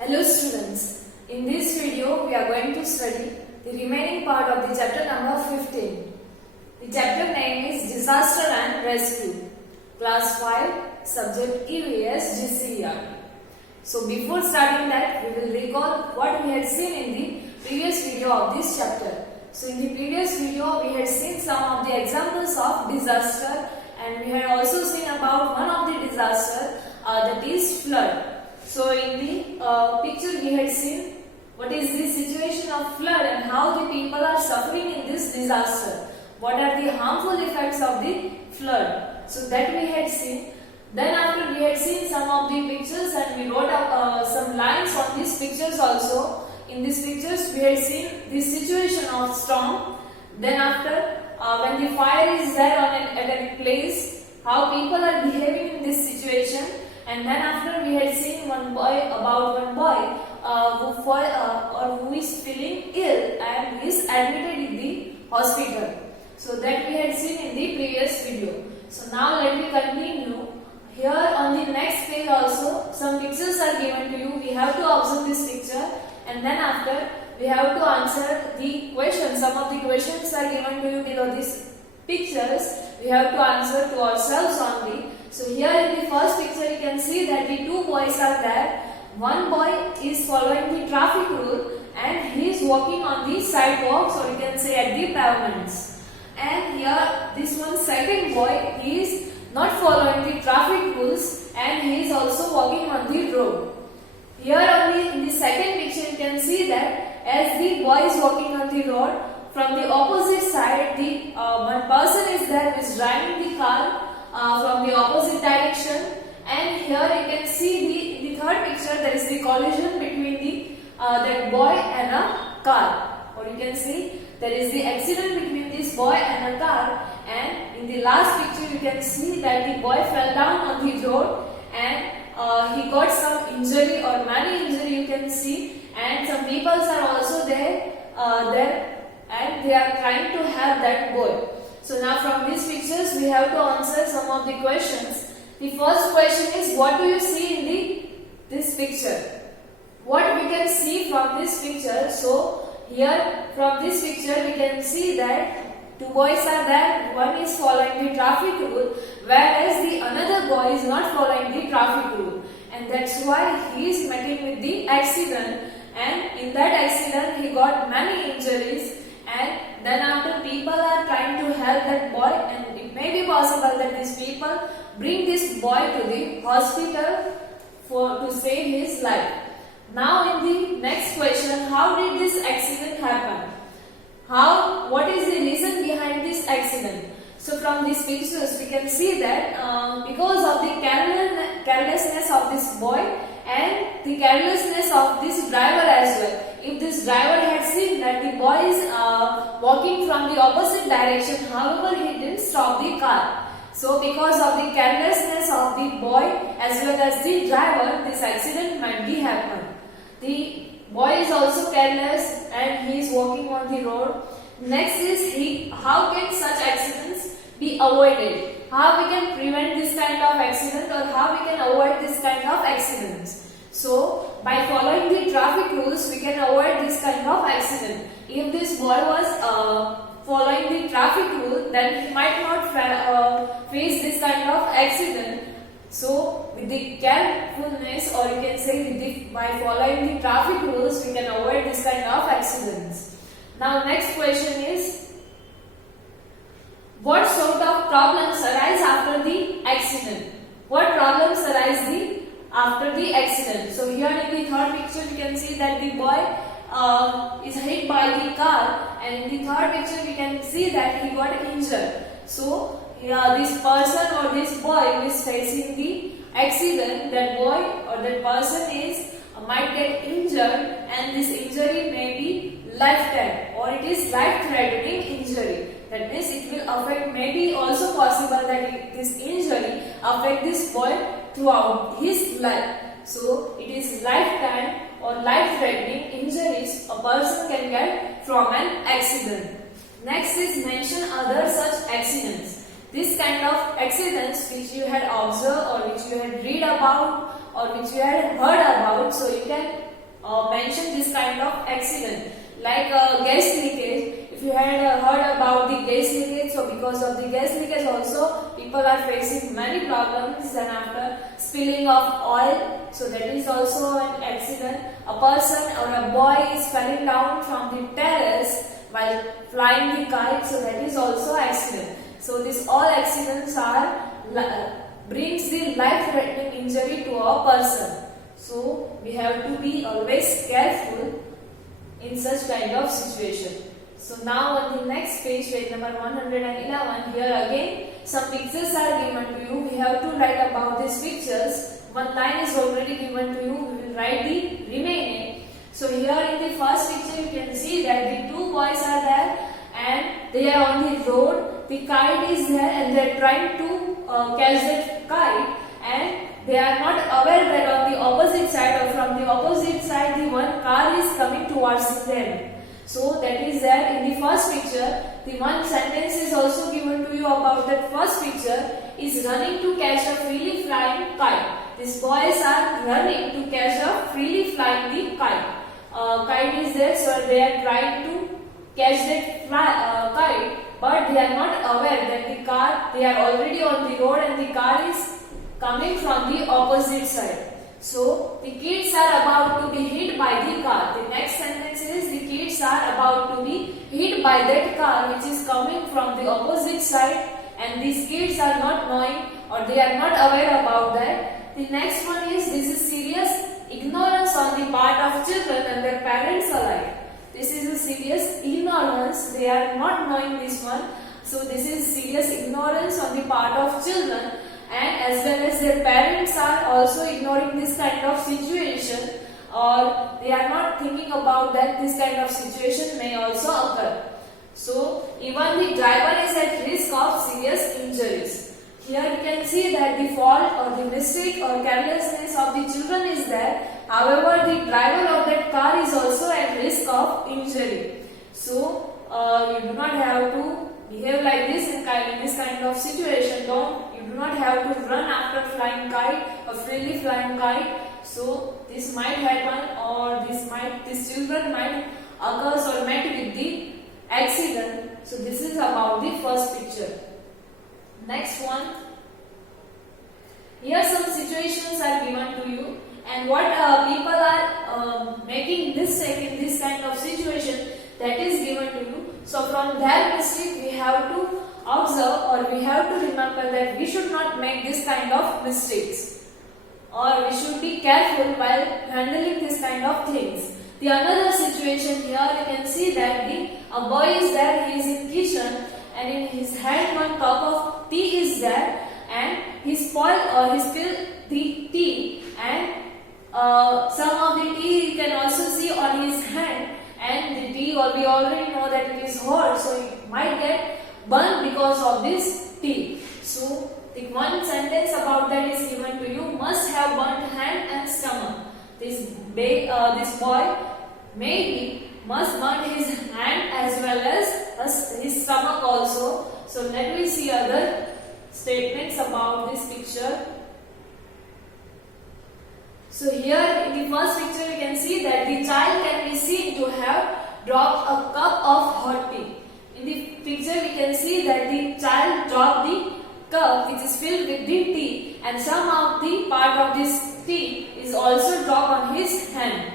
Hello students, in this video we are going to study the remaining part of the chapter number 15. The chapter name is Disaster and Rescue, Class 5, Subject EVS GCERT. So before starting that, we will recall what we had seen in the previous video of this chapter. So in the previous video we had seen some of the examples of disaster, and we had also seen about one of the disaster that is flood. So in the picture we had seen what is the situation of flood and how the people are suffering in this disaster. What are the harmful effects of the flood? So that we had seen. Then after we had seen some of the pictures and we wrote up some lines on these pictures also. In these pictures we had seen the situation of storm. Then after when the fire is there at a place, how people are behaving in this situation. And then after we had seen one boy who is feeling ill and is admitted in the hospital. So that we had seen in the previous video. So now let me continue. Here on the next page also some pictures are given to you. We have to observe this picture and then after we have to answer the questions. Some of the questions are given to you below these pictures. We have to answer to ourselves only. So here in the first picture you can see that the two boys are there. One boy is following the traffic rule and he is walking on the sidewalks, or you can say at the pavements. And here this one second boy, he is not following the traffic rules and he is also walking on the road. Here in the second picture you can see that as the boy is walking on the road, from the opposite side the one person is there who is driving the car from the opposite direction, and here you can see the third picture, there is the collision between the that boy and a car, or you can see there is the accident between this boy and a car. And in the last picture you can see that the boy fell down on the road and he got some injury or many injury you can see, and some people are also there and they are trying to help that boy. So now from these pictures we have to answer some of the questions. The first question is, what do you see in this picture? What we can see from this picture? So here from this picture we can see that two boys are there. One is following the traffic rule, whereas the another boy is not following the traffic rule, and that's why he is meeting with the accident, and in that accident he got many injuries. And then after people are trying to help that boy, and it may be possible that these people bring this boy to the hospital to save his life. Now in the next question, how did this accident happen? What is the reason behind this accident? So from these pictures we can see that because of the carelessness of this boy and the carelessness of this driver as well. If this driver had seen that the boy is walking from the opposite direction, however he didn't stop the car. So because of the carelessness of the boy as well as the driver, this accident might be happened. The boy is also careless and he is walking on the road. Next is how can such accidents be avoided? How we can prevent this kind of accident, or how we can avoid this kind of accidents? So by following the traffic rules we can avoid this kind of accident. If this boy was following the traffic rule, then he might not face this kind of accident. So with the carefulness, or you can say by following the traffic rules, we can avoid this kind of accidents. Now next question is, what sort of problems arise after the accident? What problems arise after the accident? So here in the third picture you can see that the boy is hit by the car, and in the third picture we can see that he got injured. So this person or this boy who is facing the accident, that boy or that person might get injured, and this injury may be lifetime, or it is life-threatening injury. That means it will affect, maybe also possible that this injury affect this boy throughout his life. So it is lifetime or life-threatening injuries a person can get from an accident. Next is mention other such accidents. This kind of accidents which you had observed or which you had read about or which you had heard about, so you can mention this kind of accident like gas leakage. If you had heard about the gas leakage, so because of the gas leakage also people are facing many problems, and after spilling of oil, so that is also an accident. A person or a boy is falling down from the terrace while flying the kite, so that is also accident. So these all accidents are brings the life-threatening injury to a person. So we have to be always careful in such kind of situation. So now on the next page, page number 111, here again some pictures are given to you. We have to write about these pictures. One line is already given to you. We will write the remaining. So here in the first picture you can see that the two boys are there and they are on the road. The kite is there and they are trying to catch that kite, and they are not aware that on the opposite side or from the opposite side the one car is coming towards them. So that is there in the first picture. The one sentence is also given to you about that first picture, is running to catch a freely flying kite. These boys are running to catch a freely flying the kite. Kite is there, so they are trying to catch that kite, but they are not aware that the car, they are already on the road and the car is coming from the opposite side. So the kids are about to be hit by the car. The next sentence is the kids are about to be hit by that car which is coming from the opposite side, and these kids are not knowing or they are not aware about that. The next one is this is serious ignorance on the part of children and their parents alike. This is a serious ignorance. They are not knowing this one. So this is serious ignorance on the part of children, and as well as their parents are also ignoring this kind of situation, or they are not thinking about that this kind of situation may also occur. So even the driver is at risk of serious injuries. Here you can see that the fault or the mistake or carelessness of the children is there. However, the driver of that car is also at risk of injury. So you do not have to behave like this in this kind of situation. You do not have to run after flying kite or freely flying kite. So this might happen, or these children might occurs or met with the accident. So this is about the first picture. Next one. Here some situations are given to you, and what people are making mistake in this kind of situation, that is given to you. So from their mistake we have to observe, or we have to remember that we should not make this kind of mistakes, or we should be careful while handling this kind of things. The another situation here you can see that a boy is there, he is in kitchen, and in his hand one cup of tea is there, and he spilled the tea, and some of the tea you can also see on his hand, and the tea, or we already know that it is hot, so it might get burned because of this tea. So the one sentence about that is given to you: must have burnt hand and stomach. This boy maybe must burn his hand as well as his stomach also. So let me see other statements about this picture. So here in the first picture you can see that the child can be seen to have dropped a cup of hot tea. In the picture we can see that the child dropped the cup which is filled with the tea, and some of the part of this tea is also dropped on his hand.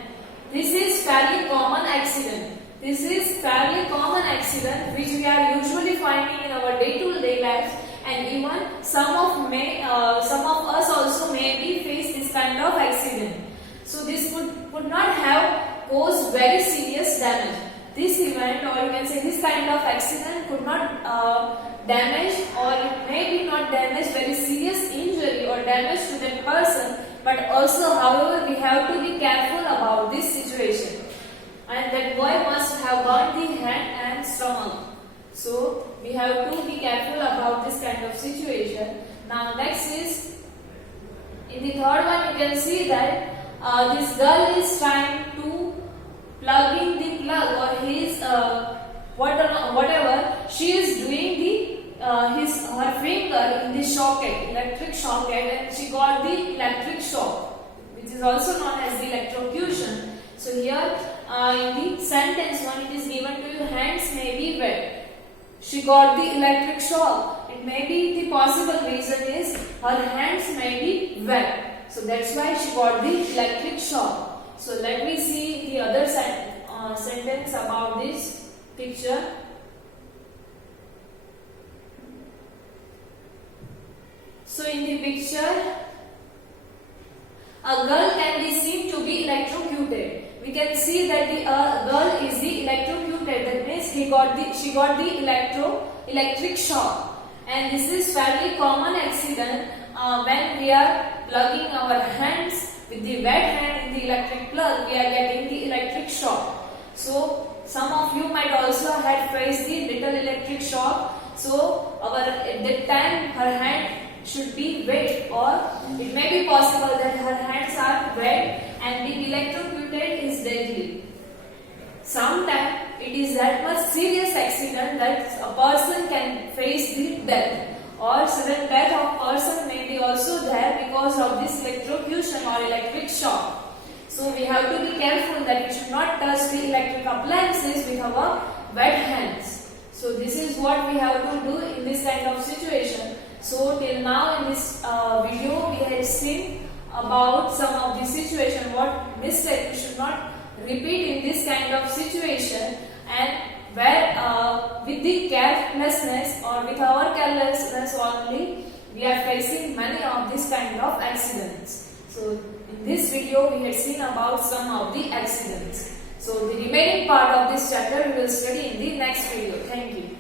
This is fairly common accident. This is fairly common accident which we are usually finding in our day-to-day life, and even some of us also maybe face this kind of accident. So this would not have caused very serious damage. This event, or you can say this kind of accident, could not damage, or it may be not damage very serious injury or damage to that person, but also however we have to be careful about this situation, and that boy must have burnt the hand and stomach. So we have to be careful about this kind of situation. Now next is, in the third one you can see that this girl is trying to plug in the plug, or his whatever she is doing her finger in the socket, electric socket, and she got the electric shock, which is also known as the electrocution. in the sentence when it is given to you, hands may be wet. She got the electric shock. It may be the possible reason is her hands may be wet. So that's why she got the electric shock. So let me see the other sentence about this picture. So in the picture, a girl can be seen to be electrocuted. We can see that the girl is the electrocuted. That means she got the electric shock. And this is fairly common accident when we are plugging our hands with the wet hand in the electric plug. We are getting the electric shock. So some of you might also have faced the little electric shock. So at that time her hand should be wet, or it may be possible that her hands are wet and being electrocuted is deadly. Sometimes it is that much serious accident that a person can face the death, or sudden death of person may be also there because of this electrocution or electric shock. So we have to be careful that we should not touch the electric appliances with our wet hands. So this is what we have to do in this kind of situation. So till now in this video we have seen about some of the situation, what mistake we should not repeat in this kind of situation, and where with the carelessness or with our carelessness only we are facing many of this kind of accidents. So in this video we have seen about some of the accidents. So the remaining part of this chapter we will study in the next video. Thank you.